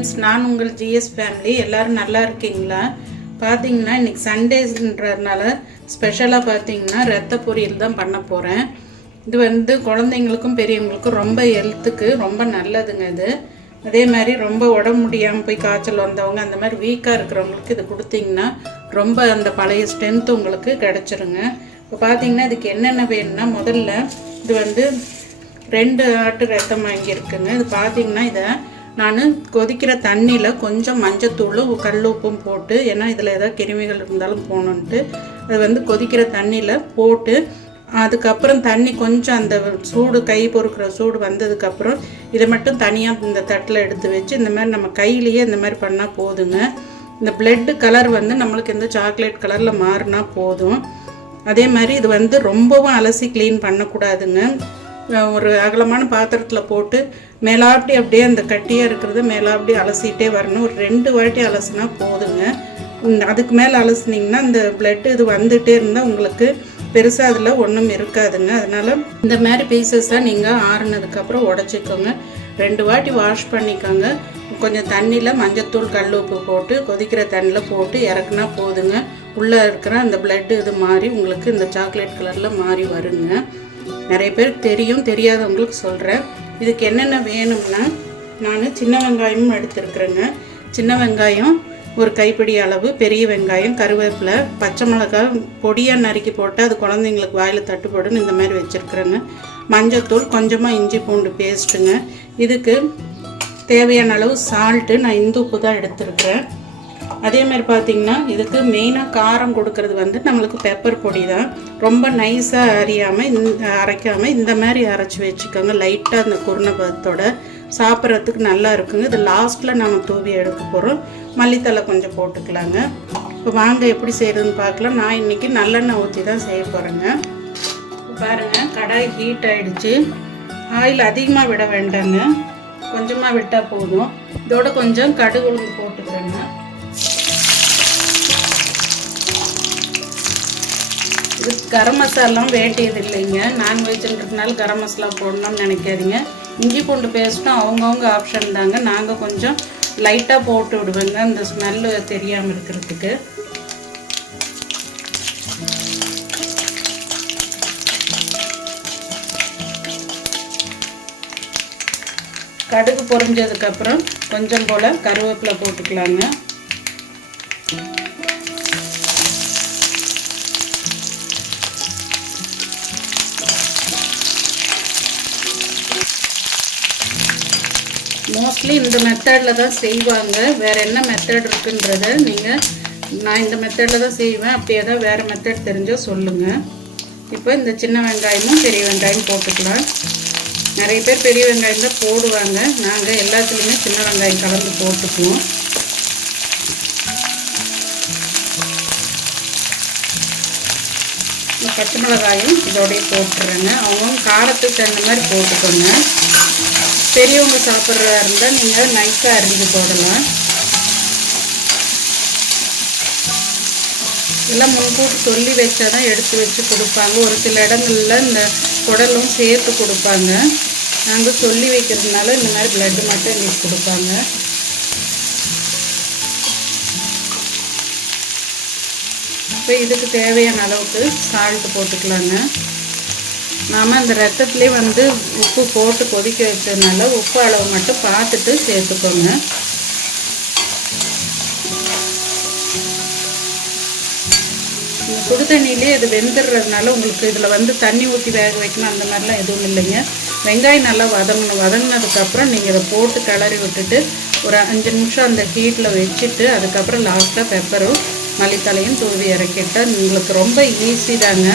Friends, நான் உங்கள் GS family. எல்லோரும் நல்லா இருக்கீங்களா? பார்த்தீங்கன்னா இன்றைக்கி சண்டேஸ்ன்றதுனால ஸ்பெஷலாக பார்த்தீங்கன்னா ரத்த பொரியல் தான் பண்ண போகிறேன். இது குழந்தைங்களுக்கும் பெரியவங்களுக்கும் ரொம்ப ஹெல்த்துக்கு ரொம்ப நல்லதுங்க. இது அதே மாதிரி ரொம்ப உடம்பு முடியாமல் போய் காய்ச்சல் வந்தவங்க, அந்த மாதிரி வீக்காக இருக்கிறவங்களுக்கு இது கொடுத்தீங்கன்னா ரொம்ப அந்த பழைய ஸ்ட்ரென்த் உங்களுக்கு கிடச்சிருங்க. இப்போ பார்த்தீங்கன்னா இதுக்கு என்னென்ன வேணும்னா, முதல்ல இது 2 ஆட்டு ரத்தம் வாங்கியிருக்குங்க. இது பார்த்தீங்கன்னா இதை நான் கொதிக்கிற தண்ணியில் கொஞ்சம் மஞ்சத்தூளும் கல் உப்பும் போட்டு, ஏன்னா இதில் ஏதாவது கிருமிகள் இருந்தாலும் போகணுன்ட்டு அது கொதிக்கிற தண்ணியில் போட்டு, அதுக்கப்புறம் தண்ணி கொஞ்சம் அந்த சூடு கை பொறுக்கிற சூடு வந்ததுக்கப்புறம் இதை மட்டும் தனியாக இந்த தட்டில் எடுத்து வச்சு இந்த மாதிரி நம்ம கையிலேயே இந்த மாதிரி பண்ணால் போதுங்க. இந்த பிளட் கலர் நம்மளுக்கு இந்த சாக்லேட் கலரில் மாறினா போதும். அதே மாதிரி இது ரொம்பவும் அலசி க்ளீன் பண்ணக்கூடாதுங்க. ஒரு அகலமான பாத்திரத்தில் போட்டு மேலாப்படி அப்படியே அந்த கட்டியாக இருக்கிறது மேலாப்படி அலசிகிட்டே வரணும். ஒரு 2 வாட்டி அலசினா போதுங்க. அதுக்கு மேலே அலசினீங்கன்னா இந்த பிளட் இது வந்துகிட்டே இருந்தால் உங்களுக்கு பெருசாக அதில் ஒன்றும் இருக்காதுங்க. அதனால் இந்த மாதிரி பீசஸாக நீங்கள் ஆறுனதுக்கப்புறம் உடச்சிக்கோங்க. 2 வாட்டி வாஷ் பண்ணிக்கோங்க. கொஞ்சம் தண்ணியில் மஞ்சத்தூள் கல் உப்பு போட்டு கொதிக்கிற தண்ணியில் போட்டு இறக்குனா போதுங்க. உள்ளே இருக்கிற அந்த பிளட்டு இது மாறி உங்களுக்கு இந்த சாக்லேட் கலரில் மாறி வருங்க. நிறைய பேருக்கு தெரியும், தெரியாதவங்களுக்கு சொல்கிறேன். இதுக்கு என்னென்ன வேணும்னா, நான் சின்ன வெங்காயமும் எடுத்துருக்குறேங்க. சின்ன வெங்காயம் ஒரு கைப்பிடி அளவு, பெரிய வெங்காயம், கருவேப்பிலை, பச்சை மிளகாய் பொடியாக நறுக்கி போட்டு அது குழந்தைங்களுக்கு வாயில் தட்டுப்படுன்னு இந்த மாதிரி வச்சுருக்குறேங்க. மஞ்சத்தூள், கொஞ்சமாக இஞ்சி பூண்டு பேஸ்ட்டுங்க. இதுக்கு தேவையான அளவு சால்ட்டு, நான் இந்த உப்பு தான் எடுத்துருக்குறேன். அதே மாதிரி பார்த்திங்கன்னா இதுக்கு மெயினாக காரம் கொடுக்கறது நம்மளுக்கு பெப்பர் பொடி தான். ரொம்ப நைஸாக அரைக்காமல் இந்த மாதிரி அரைச்சி வச்சுக்கோங்க. லைட்டாக அந்த குருணை பதத்தோட சாப்பிட்றதுக்கு நல்லா இருக்குங்க. இது லாஸ்ட்டில் நம்ம தூவி எடுக்க போகிறோம். மல்லித்தலை கொஞ்சம் போட்டுக்கலாங்க. இப்போ வாங்க எப்படி செய்கிறதுன்னு பார்க்கலாம். நான் இன்றைக்கி நல்லெண்ணெய் ஊற்றி தான் செய்ய போகிறேங்க. பாருங்கள், கடாய் ஹீட் ஆகிடுச்சு. ஆயில் அதிகமாக விட வேண்டாங்க, கொஞ்சமாக விட்டால் போதும். இதோட கொஞ்சம் கடுகு உளுந்து போட்டுக்கிறேங்க. இது கரம் மசாலாம் வேண்டியது இல்லைங்க. நான்வெஜ்ன்றதுனால கரம் மசாலா போடணும்னு நினைக்காதீங்க. இஞ்சி பூண்டு பேஸ்ட்டும் அவங்கவுங்க ஆப்ஷன் தாங்க. நாங்கள் கொஞ்சம் லைட்டாக போட்டு விடுவேங்க, அந்த ஸ்மெல்லு தெரியாமல் இருக்கிறதுக்கு. கடுகு பொரிஞ்சதுக்கப்புறம் கொஞ்சம் போல் கருவேப்பிலை போட்டுக்கலாங்க. மோஸ்ட்லி இந்த மெத்தடில் தான் செய்வாங்க. வேறு என்ன மெத்தட் இருக்குன்றத நான் இந்த மெத்தடில் தான் செய்வேன். அப்படி ஏதாவது வேறு மெத்தட் தெரிஞ்சால் சொல்லுங்கள். இப்போ இந்த சின்ன வெங்காயமும் பெரிய வெங்காயம் போட்டுக்கலாம். நிறைய பேர் பெரிய வெங்காயம் தான் போடுவாங்க. நாங்கள் எல்லாத்துலேயுமே சின்ன வெங்காயம் கலந்து போட்டுக்குவோம். பச்சை மிளகாயும் இதோடய போட்டுறேங்க. அவங்க காரத்துக்கு தகுந்த மாதிரி போட்டுக்கோங்க. பெரியவங்க சாப்பிட்றதா இருந்தால் நீங்கள் நைஸாக அரிஞ்சு போடலாம். எல்லாம் முன்கூட்டி சொல்லி வச்சா தான் எடுத்து வச்சு கொடுப்பாங்க. ஒரு சில இடங்களில் இந்த குடலும் சேர்த்து கொடுப்பாங்க. நாங்கள் சொல்லி வைக்கிறதுனால இந்த மாதிரி பிளட்டு மட்டும் எங்களுக்கு கொடுப்பாங்க. இப்போ இதுக்கு தேவையான அளவுக்கு சால்ட்டு போட்டுக்கலாங்க. நாம் இந்த ரத்தத்துலேயே உப்பு போட்டு கொதிக்க வச்சதுனால உப்பு அளவு மட்டும் பார்த்துட்டு சேர்த்துக்கோங்க. இந்த சுடு தண்ணியிலே இது வெந்துடுறதுனால உங்களுக்கு இதில் தண்ணி ஊற்றி வேக வைக்கணும் அந்த மாதிரிலாம் எதுவும் இல்லைங்க. வெங்காயம் நல்லா வதங்கினதுக்கப்புறம் நீங்கள் இதை போட்டு கிளறி விட்டுட்டு ஒரு 5 நிமிஷம் அந்த ஹீட்டில் வச்சுட்டு அதுக்கப்புறம் லாஸ்ட்டாக பெப்பரும் மல்லித்தலையும் தூவி இறக்கிட்டால் உங்களுக்கு ரொம்ப ஈஸி தாங்க.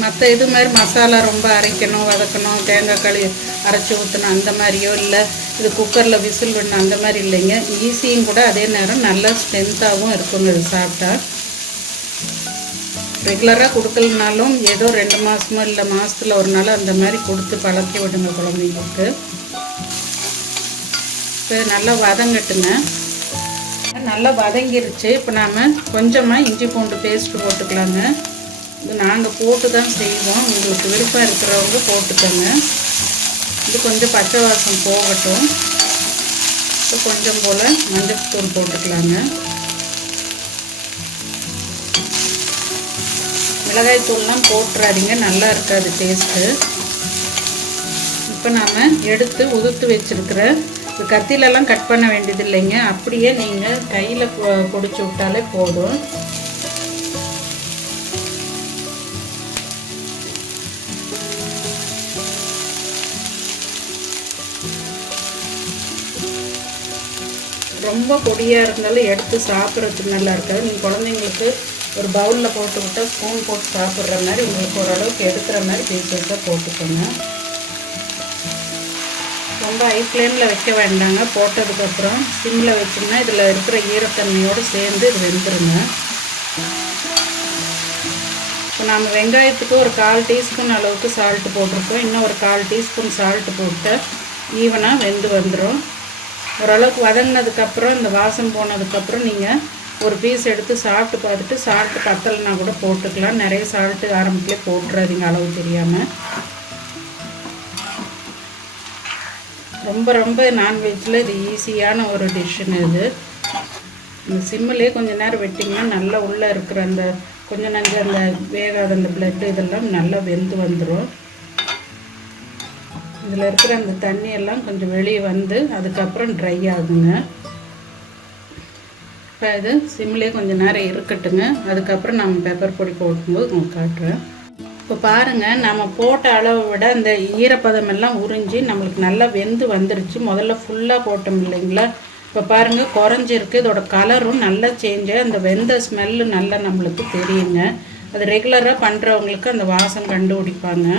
மற்ற இது மாதிரி மசாலா ரொம்ப அரைக்கணும், வதக்கணும், தேங்காய் களி அரைச்சி ஊற்றணும் அந்த மாதிரியோ இல்லை இது குக்கரில் விசில் விடணும் அந்த மாதிரி இல்லைங்க. ஈஸியும் கூட, அதே நேரம் நல்லா ஸ்ட்ரென்த்தாகவும் இருக்குங்க. இது சாப்பிட்டா ரெகுலராக கொடுக்கலனாலும் ஏதோ 2 மாதமோ இல்லை மாதத்தில் ஒரு நாள் அந்த மாதிரி கொடுத்து பழக்கி விடுங்க குழந்தைங்களுக்கு. இப்போ நல்லா வதங்கட்டுங்க. நல்லா வதங்கிருச்சு. இப்போ நாம் கொஞ்சமாக இஞ்சி பூண்டு பேஸ்ட்டு போட்டுக்கலாங்க. இது நாங்கள் போட்டு தான் செய்வோம். உங்களுக்கு விருப்பம் இருக்கிறவங்க போட்டுக்கோங்க. இது கொஞ்சம் பச்சை வாசம் போகட்டும். இப்போ கொஞ்சம் போல் மஞ்சள் போட்டுக்கலாங்க. மிளகாய் தூள்லாம் போட்டுறாதீங்க, நல்லா இருக்காது டேஸ்ட்டு. இப்போ நாம் எடுத்து உதுத்து வச்சுருக்கிற கத்திலெல்லாம் கட் பண்ண வேண்டியது இல்லைங்க, அப்படியே நீங்கள் கையில் பொடிச்சு விட்டாலே போதும். ரொம்ப பொடியாக இருந்தாலும் எடுத்து சாப்பிட்றதுக்கு நல்லா இருக்காது. நீங்கள் குழந்தைங்களுக்கு ஒரு பவுலில் போட்டு விட்டால் ஸ்பூன் போட்டு சாப்பிட்ற மாதிரி உங்களுக்கு ஓரளவுக்கு எடுக்கிற மாதிரி பீசஸாக போட்டுக்கோங்க. ரொம்ப ஹை ஃப்ளேமில் வைக்க வேண்டாங்க. போட்டதுக்கப்புறம் சிம்மில் வச்சிங்கன்னா இதில் இருக்கிற ஈரத்தன்மையோடு சேர்ந்து இது வெந்துருங்க. இப்போ நம்ம வெங்காயத்துக்கு ஒரு 1/4 டீஸ்பூன் அளவுக்கு சால்ட்டு போட்டிருக்கோம். இன்னும் ஒரு 1/4 டீஸ்பூன் சால்ட்டு போட்டு ஈவனாக வெந்து வந்துடும். ஓரளவுக்கு வதங்கினதுக்கப்புறம் இந்த வாசம் போனதுக்கப்புறம் நீங்கள் ஒரு பீஸ் எடுத்து சாப்பிட்டு பார்த்துட்டு சால்ட்டு பத்தலைன்னா கூட போட்டுக்கலாம். நிறைய சால்ட்டு ஆரம்பத்திலே போட்டுறாதீங்க அளவு தெரியாமல். ரொம்ப ரொம்ப நான்வெஜ்ஜில் இது ஈஸியான ஒரு டிஷ்ஷுன்னு இது. இந்த சிம்மிலே கொஞ்சம் நேரம் வெட்டிங்கன்னா நல்லா உள்ளே இருக்கிற அந்த கொஞ்சம் நஞ்சு அந்த வேகாத அந்த பிளட்டு இதெல்லாம் நல்லா வெந்து வந்துடும். இதில் இருக்கிற அந்த தண்ணியெல்லாம் கொஞ்சம் வெளியே வந்து அதுக்கப்புறம் ட்ரை ஆகுங்க. இப்போ இது சிம்மிலே கொஞ்சம் நேரம் இருக்கட்டுங்க. அதுக்கப்புறம் நம்ம பெப்பர் பொடி போடும்போது உங்களுக்கு காட்டுறேன். இப்போ பாருங்கள், நம்ம போட்ட அளவை விட அந்த ஈரப்பதம் எல்லாம் உறிஞ்சி நம்மளுக்கு நல்லா வெந்து வந்துருச்சு. முதல்ல ஃபுல்லாக போட்டோம் இல்லைங்களா, இப்போ பாருங்கள் குறைஞ்சிருக்கு. இதோட கலரும் நல்லா சேஞ்சு, அந்த வெந்த ஸ்மெல்லு நல்லா நம்மளுக்கு தெரியுங்க. அது ரெகுலராக பண்ணுறவங்களுக்கு அந்த வாசம் கண்டுபிடிப்பாங்க.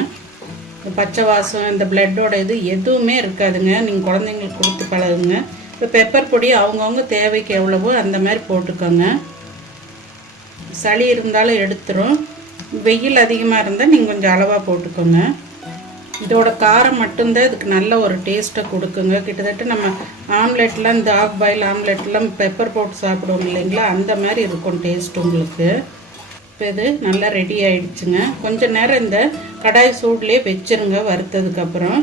பச்சை வாசம் இந்த பிளட்டோட இது எதுவுமே இருக்காதுங்க. நீங்கள் குழந்தைங்களுக்கு கொடுத்து பழகுங்க. இப்போ பெப்பர் பொடி அவங்கவுங்க தேவைக்கு எவ்வளவோ அந்த மாதிரி போட்டுக்கோங்க. சளி இருந்தாலும் எடுத்துரும். வெயில் அதிகமாக இருந்தால் நீங்கள் கொஞ்சம் அளவாக போட்டுக்கோங்க. இதோட காரம் மட்டும்தான் இதுக்கு நல்ல ஒரு டேஸ்ட்டை கொடுக்குங்க. கிட்டத்தட்ட நம்ம ஆம்லெட்லாம் இந்த ஆஃப் பாயில் ஆம்லெட்லாம் பெப்பர் போட்டு சாப்பிடுவோம் இல்லைங்களா, அந்த மாதிரி இருக்கும் டேஸ்ட் உங்களுக்கு. இப்போ இது நல்லா ரெடி ஆகிடுச்சுங்க. கொஞ்சம் நேரம் இந்த கடாய் சூட்லேயே வச்சுருங்க. வறுத்ததுக்கப்புறம்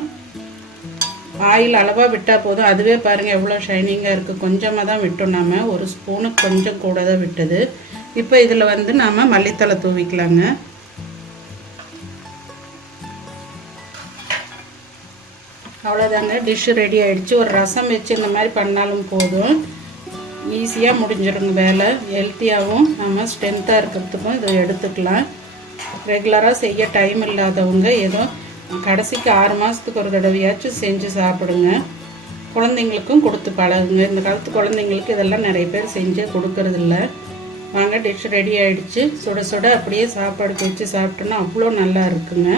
ஆயில் அளவாக விட்டால் போதும். அதுவே பாருங்கள் எவ்வளோ ஷைனிங்காக இருக்குது. கொஞ்சமாக தான் விட்டோம், நாம் ஒரு ஸ்பூனுக்கு கொஞ்சம் கூட தான் விட்டது. இப்போ இதில் வந்து நாம் மல்லித்தலை தூவிக்கலாங்க. அவ்வளோதாங்க, டிஷ்ஷு ரெடி ஆகிடுச்சு. ஒரு ரசம் வச்சு இந்த மாதிரி பண்ணாலும் போதும், ஈஸியாக முடிஞ்சிடுங்க வேலை. ஹெல்த்தியாகவும் நம்ம ஸ்ட்ரென்த்தாக இருக்கிறதுக்கும் இதை எடுத்துக்கலாம். ரெகுலராக செய்ய டைம் இல்லாதவங்க ஏதோ கடைசிக்கு 6 மாதத்துக்கு ஒரு தடவையாச்சும் செஞ்சு சாப்பிடுங்க. குழந்தைங்களுக்கும் கொடுத்து பழகுங்க. இந்த காலத்து குழந்தைங்களுக்கு இதெல்லாம் நிறைய பேர் செஞ்சு கொடுக்கறதில்ல. வாங்க, டிஷ் ரெடி ஆகிடுச்சு. சுட சுட அப்படியே சாப்பாடுக்கு வச்சு சாப்பிட்டோன்னா அவ்வளோ நல்லா இருக்குங்க.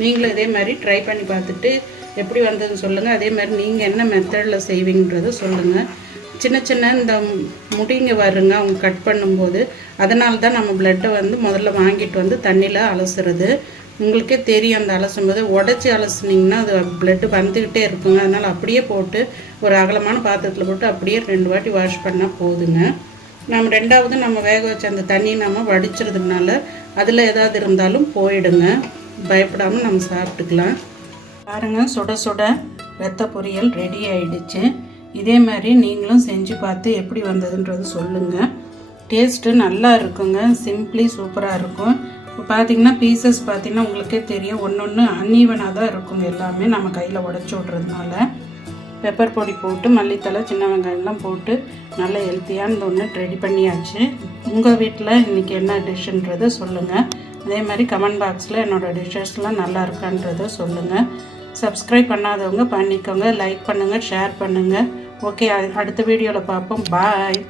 நீங்களும் இதே மாதிரி ட்ரை பண்ணி பார்த்துட்டு எப்படி வந்ததுன்னு சொல்லுங்கள். அதே மாதிரி நீங்கள் என்ன மெத்தடில் செய்வீங்கன்றதை சொல்லுங்கள். சின்ன சின்ன இந்த முடிங்க வருங்க அவங்க கட் பண்ணும்போது, அதனால தான் நம்ம பிளட்டை வந்து முதல்ல வாங்கிட்டு வந்து தண்ணியில் அலசுறது. உங்களுக்கே தெரியும், அந்த அலசும் போது உடச்சி அலசுனிங்கன்னா அது பிளட்டு வந்துக்கிட்டே இருக்குங்க. அதனால் அப்படியே போட்டு ஒரு அகலமான பாத்திரத்தில் போட்டு அப்படியே 2 வாட்டி வாஷ் பண்ணால் போதுங்க. நம்ம ரெண்டாவது நம்ம வேக வச்ச அந்த தண்ணியை நம்ம வடிச்சிருதுனால அதில் ஏதாவது இருந்தாலும் போயிடுங்க. பயப்படாமல் நம்ம சாப்பிட்டுக்கலாம். பாருங்கள், சுட சுட ரத்த பொரியல் ரெடி ஆகிடுச்சு. இதே மாதிரி நீங்களும் செஞ்சு பார்த்து எப்படி வந்ததுன்றது சொல்லுங்கள். டேஸ்ட்டு நல்லா இருக்குங்க. சிம்பிளி சூப்பராக இருக்கும். இப்போ பார்த்தீங்கன்னா பீசஸ் பார்த்தீங்கன்னா உங்களுக்கே தெரியும், ஒன்று அன்ஈவனாக தான் இருக்கும். எல்லாமே நம்ம கையில் உடச்சி விட்றதுனால பெப்பர் பொடி போட்டு மல்லித்தலை சின்ன வெங்காயம்லாம் போட்டு நல்ல ஹெல்த்தியான ஒன்று ரெடி பண்ணியாச்சு. உங்கள் வீட்டில் இன்றைக்கி என்ன டிஷ்ஷுன்றதை சொல்லுங்கள். அதே மாதிரி கமெண்ட் பாக்ஸில் என்னோடய டிஷ்ஷஸ்லாம் நல்லா இருக்கான்றதை சொல்லுங்கள். சப்ஸ்கிரைப் பண்ணாதவங்க பண்ணிக்கோங்க. லைக் பண்ணுங்கள், ஷேர் பண்ணுங்கள். ஓகே, அடுத்த வீடியோவில் பார்ப்போம். பாய்.